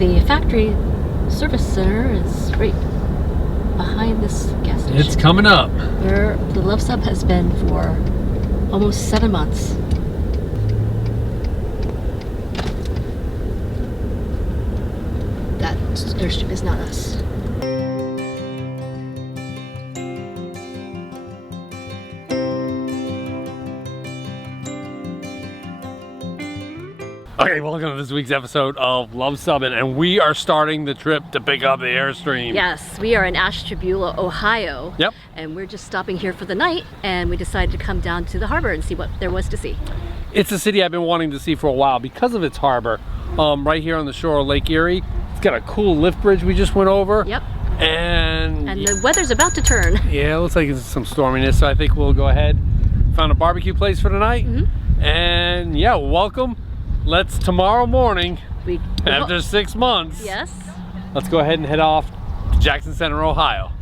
The factory service center is right behind this gas station. It's coming up. Where the Luv Sub has been for almost 7 months. That airstrip is not us. Okay, welcome to this week's episode of Luv Subbin, and we are starting the trip to pick up the Airstream. Yes, we are in Ashtabula, Ohio. Yep. And we're just stopping here for the night, and we decided to come down to the harbor and see what there was to see. It's a city I've been wanting to see for a while because of its harbor. Right here on the shore of Lake Erie. It's got a cool lift bridge we just went over. Yep. And the weather's about to turn. Yeah, it looks like it's some storminess, so I think we'll go ahead. Found a barbecue place for the night. And yeah, welcome. Let's tomorrow morning, after 6 months, yes, let's go ahead and head off to Jackson Center, Ohio.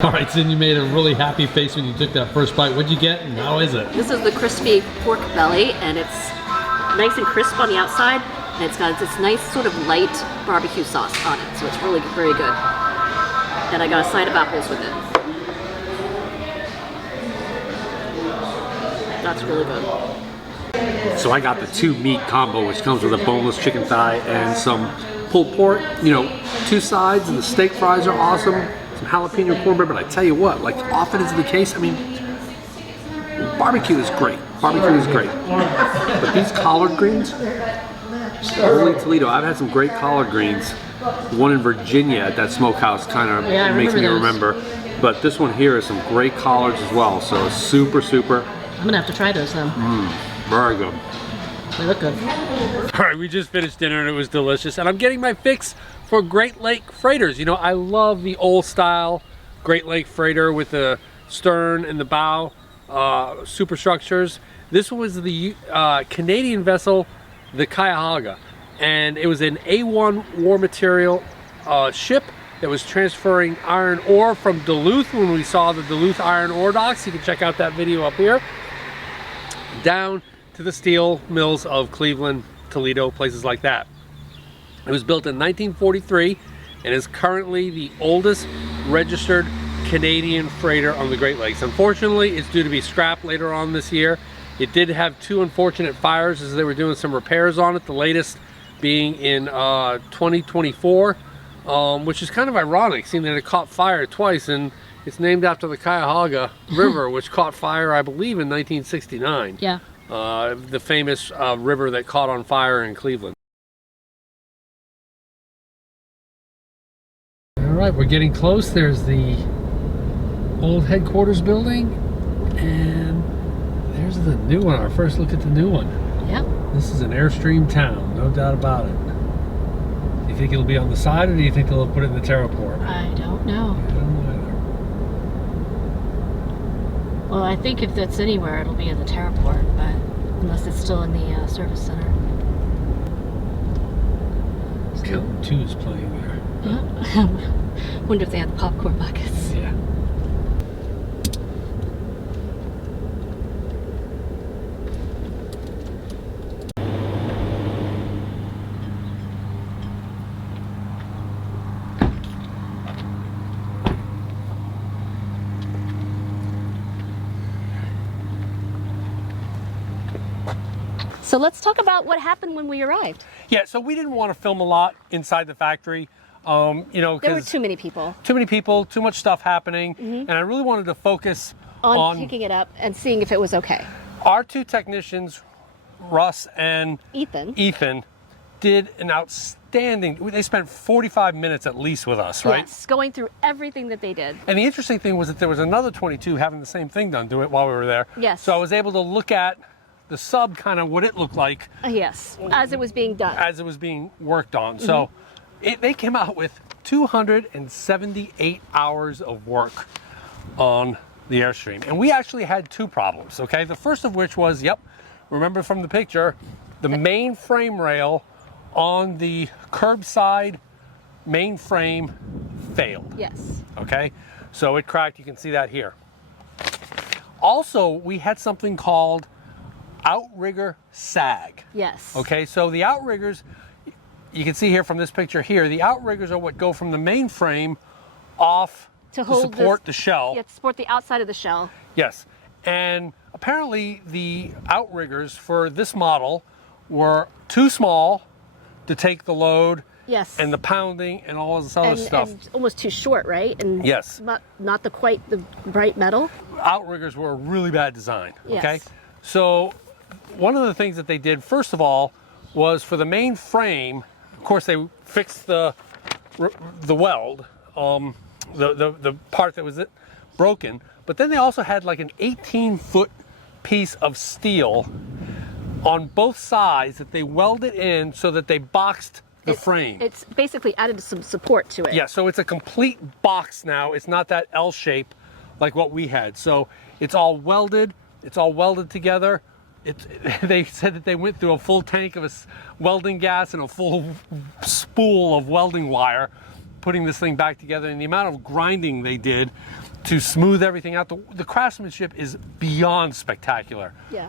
All right, Sin, you made a really happy face when you took that first bite. What'd you get and how is it? This is the crispy pork belly, and it's nice and crisp on the outside. And it's got this nice sort of light barbecue sauce on it, so it's really very good. And I got a side of apples with it. That's really good. So I got the 2 meat combo, which comes with a boneless chicken thigh and some pulled pork. You know, 2 sides, and the steak fries are awesome. Some jalapeno cornbread, but I tell you what, like often is the case, I mean, barbecue is great. Barbecue is great. But these collard greens, only Toledo. I've had some great collard greens. One in Virginia at that smokehouse kind of makes me remember. But this one here is some great collards as well. So super, super. I'm gonna have to try those then. Very good. They look good. All right, we just finished dinner and it was delicious. And I'm getting my fix for Great Lake freighters. You know, I love the old style Great Lake freighter with the stern and the bow superstructures. This was the Canadian vessel, the Cuyahoga, and it was an A1 war material ship that was transferring iron ore from Duluth when we saw the Duluth iron ore docks. You can check out that video up here. Down to the steel mills of Cleveland, Toledo, places like that. It was built in 1943 and is currently the oldest registered Canadian freighter on the Great Lakes. Unfortunately, it's due to be scrapped later on this year. It did have 2 unfortunate fires as they were doing some repairs on it, the latest being in 2024, which is kind of ironic, seeing that it caught fire twice, and it's named after the Cuyahoga River, which caught fire, I believe, in 1969. Yeah. The famous river that caught on fire in Cleveland. All right, we're getting close. There's the old headquarters building, and there's the new one, our first look at the new one. Yep. This is an Airstream town, no doubt about it. Do you think it'll be on the side, or do you think they'll put it in the Terraport? I don't know. I don't know either. Well, I think if that's anywhere, it'll be in the Terraport, but unless it's still in the service center. Count 2 is playing there. Yeah. Wonder if they had the popcorn buckets. Yeah. So let's talk about what happened when we arrived. Yeah, so we didn't want to film a lot inside the factory. You know, There were too many people. Too many people, too much stuff happening, and I really wanted to focus On picking it up and seeing if it was okay. Our 2 technicians, Russ and Ethan, did an outstanding, they spent 45 minutes at least with us, right? Yes, going through everything that they did. And the interesting thing was that there was another 22 having the same thing done to it while we were there. Yes. So I was able to look at the sub, kind of what it looked like. Yes, as it was being done. As it was being worked on. So they came out with 278 hours of work on the Airstream. And we actually had 2 problems, okay? The first of which was, remember from the picture, the main frame rail on the curbside main frame failed. Yes. Okay, so it cracked. You can see that here. Also, we had something called outrigger sag. Yes. Okay, so the outriggers, you can see here from this picture here, the outriggers are what go from the main frame off to support the shell. Yeah, to support the outside of the shell. Yes, and apparently the outriggers for this model were too small to take the load. Yes. And the pounding and all this other stuff. And almost too short, right? And yes. Not quite the bright metal. Outriggers were a really bad design. Yes. Okay. So one of the things that they did, first of all, was for the main frame. Of course, they fixed the weld, the part that was broken. But then they also had like an 18-foot piece of steel on both sides that they welded in so that they boxed the frame. It's basically added some support to it. Yeah, so it's a complete box now. It's not that L shape like what we had. So it's all welded. It's all welded together. They said that they went through a full tank of welding gas and a full spool of welding wire, putting this thing back together. And the amount of grinding they did to smooth everything out. The craftsmanship is beyond spectacular. Yeah.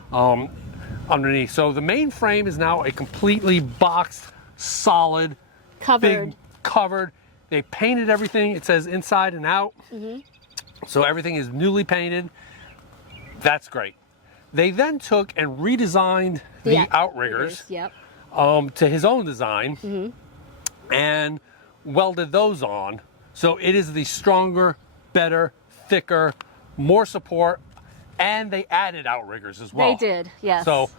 Underneath. So the main frame is now a completely boxed, solid, covered. Big covered. They painted everything. It says inside and out. Mm-hmm. So everything is newly painted. That's great. They then took and redesigned the outriggers yep. To his own design and welded those on. So it is the stronger, better, thicker, more support, and they added outriggers as well. They did, yes. So,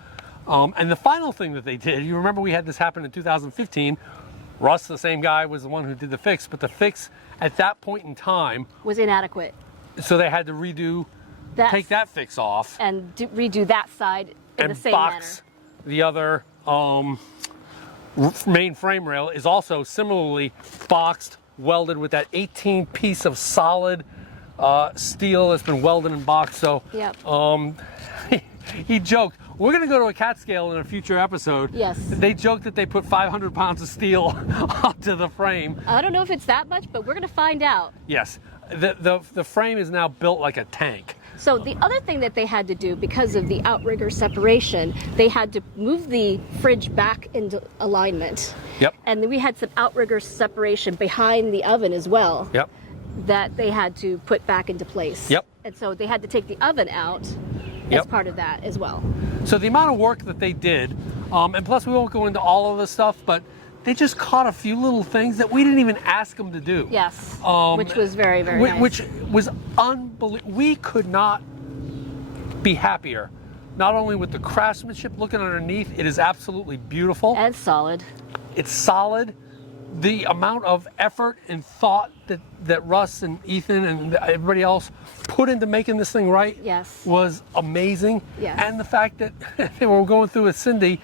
and the final thing that they did, you remember we had this happen in 2015. Russ, the same guy, was the one who did the fix, but the fix at that point in time was inadequate. So they had to take that fix off and redo that side in the same manner. And box the other main frame rail is also similarly boxed, welded with that 18 piece of solid steel that's been welded and boxed. So yep. He joked, we're going to go to a cat scale in a future episode. Yes. They joked that they put 500 pounds of steel onto the frame. I don't know if it's that much, but we're going to find out. Yes. The frame is now built like a tank. So the other thing that they had to do, because of the outrigger separation, they had to move the fridge back into alignment. Yep. And then we had some outrigger separation behind the oven as well. Yep. That they had to put back into place. Yep. And so they had to take the oven out as part of that as well. So the amount of work that they did, and plus we won't go into all of this stuff, but they just caught a few little things that we didn't even ask them to do. Yes, which was very, very nice. Which was unbelievable. We could not be happier. Not only with the craftsmanship, looking underneath, it is absolutely beautiful. And solid. It's solid. The amount of effort and thought that Russ and Ethan and everybody else put into making this thing right was amazing. Yes. And the fact that they were going through with Cindy,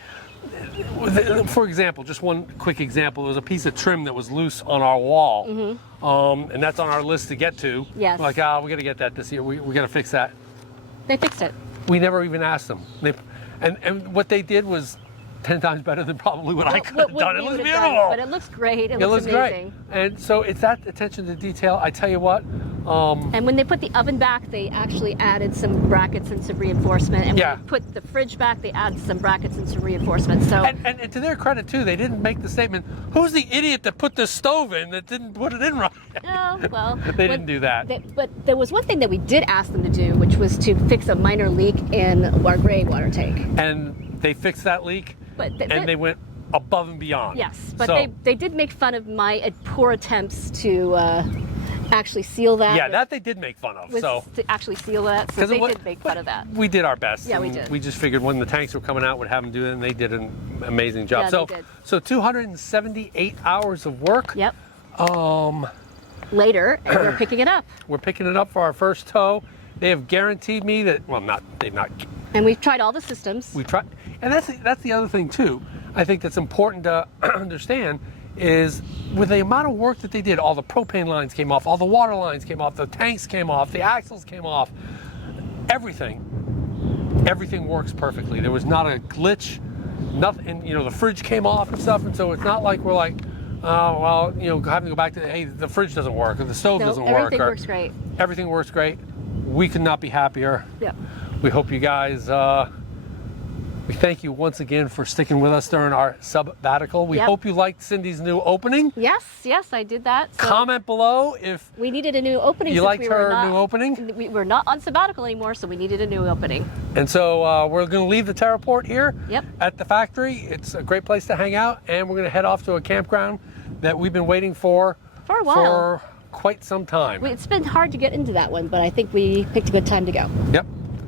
for example, just one quick example, there was a piece of trim that was loose on our wall. Mm-hmm. And that's on our list to get to. Yes. We're like, we got to get that this year. We got to fix that. They fixed it. We never even asked them. And what they did was 10 times better than probably what I could have done. It looks beautiful. But it looks great. It looks amazing. Great. And so it's that attention to detail. I tell you what. And when they put the oven back, they actually added some brackets and some reinforcement. And when they put the fridge back, they added some brackets and some reinforcement. So and to their credit too, they didn't make the statement, "Who's the idiot that put this stove in that didn't put it in right?" No, well, they didn't do that. But there was one thing that we did ask them to do, which was to fix a minor leak in our gray water tank. And they fixed that leak. And they went above and beyond. Yes, but they did make fun of my poor attempts to actually seal that. Yeah, that they did make fun of. To actually seal that, so they did make fun of that. We did our best. Yeah, we did. We just figured when the tanks were coming out, we'd have them do it, and they did an amazing job. Yeah, they did. So 278 hours of work. Yep. Later, and we're picking it up. We're picking it up for our first tow. They have guaranteed me that, they've not. And we've tried all the systems. We've tried, and that's the other thing too. I think that's important to understand is with the amount of work that they did, all the propane lines came off, all the water lines came off, the tanks came off, the axles came off, everything works perfectly. There was not a glitch, nothing. The fridge came off and stuff, and so it's not like we're like, well, you know, having to go back to, hey, the fridge doesn't work, or the stove doesn't work. Everything works great. Everything works great. We could not be happier. Yeah. We hope you guys, we thank you once again for sticking with us during our SUB-BATICAL. We hope you liked Cindy's new opening. Yes, I did that. So comment below if we needed a new opening. You liked her new opening? We were not on sabbatical anymore, so we needed a new opening. And so we're going to leave the Terraport here Yep. at the factory. It's a great place to hang out, and we're going to head off to a campground that we've been waiting for a while. For quite some time. It's been hard to get into that one, but I think we picked a good time to go. Yep.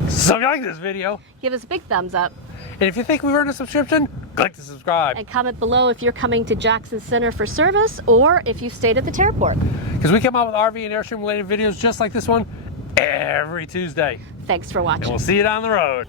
So if you like this video, give us a big thumbs up. And if you think we've earned a subscription, click to subscribe. And comment below if you're coming to Jackson Center for service or if you stayed at the Terraport. Because we come out with RV and Airstream related videos just like this one every Tuesday. Thanks for watching. And we'll see you down the road.